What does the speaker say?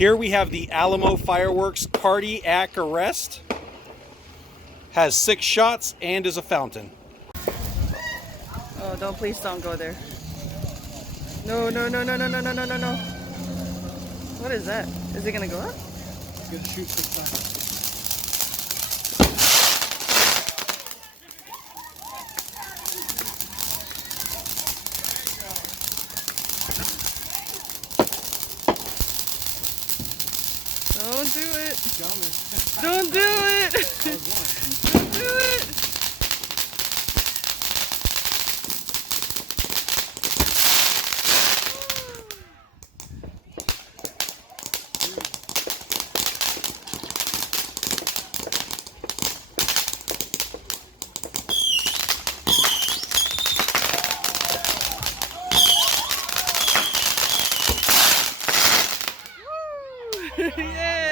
Here we have the Alamo fireworks cardiac arrest. Has 6 shots and is a fountain. Oh, please don't go there. No, no, no, no, no, no, no, no, no, no. What is that? Is it gonna go up? It's gonna shoot 6 times. Don't do it. Don't do it. Don't do it. Yay!